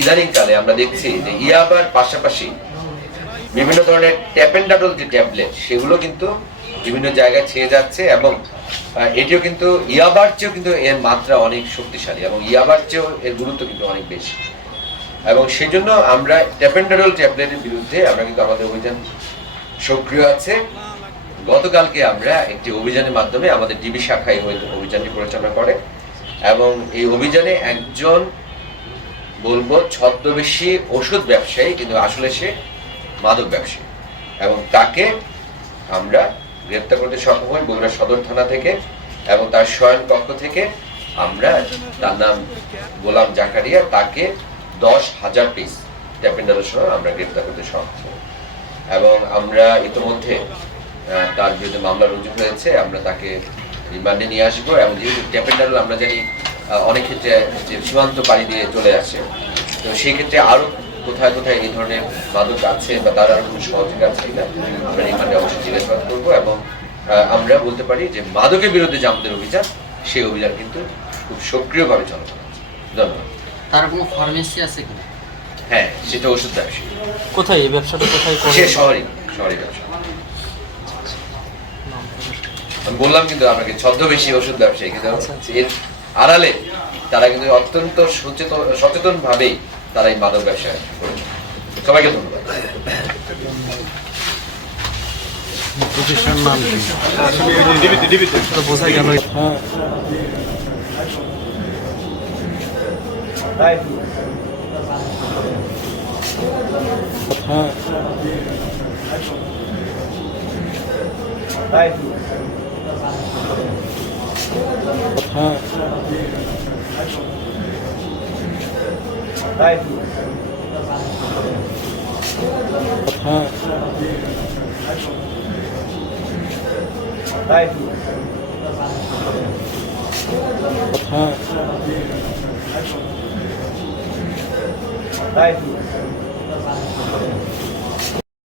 ইদানিংকালে আমরা দেখছি যে ইয়াবার পাশাপাশি বিভিন্ন ধরনের ট্যাপেন্ডাডল যে ট্যাবলেট সেগুলো কিন্তু বিভিন্ন জায়গায় ছেয়ে যাচ্ছে এবং এটিও কিন্তু, ইয়াবার চেয়েও কিন্তু এর মাত্রা অনেক শক্তিশালী এবং ইয়াবার চেয়েও এর গুরুত্ব কিন্তু অনেক বেশি। এবং সেই জন্য আমরা ট্যাপেন্ডাডল ট্যাবলেটের বিরুদ্ধে আমরা কিন্তু আমাদের অভিযান সক্রিয় আছে। গতকালকে আমরা একটি অভিযানের মাধ্যমে আমাদের ডিবি শাখায় অভিযানটি পরিচালনা করে এবং এই অভিযানে একজন বলব, ছদ্মবেশী ওষুধ ব্যবসায়ী, কিন্তু আসলে সে মাদক ব্যবসায়ী এবং তাকে আমরা গ্রেপ্তার করতে সক্ষম হই বগুড়া সদর থানা থেকে এবং তার শয়ন কক্ষ থেকে আমরা তার নাম গোলাম জাকারিয়া, তাকে দশ হাজার পিস ট্যাপেন্ডারের সহ আমরা গ্রেপ্তার করতে সক্ষম। এবং আমরা ইতিমধ্যে তার বিরুদ্ধে মামলা রুজু হয়েছে, আমরা তাকে রিমান্ডে নিয়ে আসব এবং যেহেতু ট্যাপেন্ডারল আমরা জানি অনেক ক্ষেত্রে যে সীমান্ত পাড়ি দিয়ে চলে আসে। তো সেই ক্ষেত্রে আরও কোথায় কোথায় এই ধরনের মাদক আছে বা তার আরও কোনো সহযোগী আছে কিনা আমরা রিমান্ডে অবশ্যই জিজ্ঞাসাবাদ করব এবং আমরা বলতে পারি যে মাদকের বিরুদ্ধে যে আমাদের অভিযান সেই অভিযান কিন্তু খুব সক্রিয়ভাবে চলমান আছে। ধন্যবাদ। তার কোনো ফার্মেসি আছে কিনা? হ্যাঁ সেটা ওষুধ ব্যবসায়ী কোথায়? এই ব্যবসাটা কোথায় করে? সে শহরে শহরে ব্যবসা। আমি বললাম কিন্তু আপনাকে ছদ্মবেশী ওষুধ ব্যবসায়ী কিন্তু এর আড়ালে তারা কিন্তু অত্যন্ত সচেতন সচেতন ভাবেই তারা এই মাদক ব্যবসা করেছে সবাইকে ধন্যবাদ। প্রতিষ্ঠানের নাম কি তো বোঝা গেল হ্যাঁ হ্যাঁ হ্যাঁ হ্যাঁ হ্যাঁ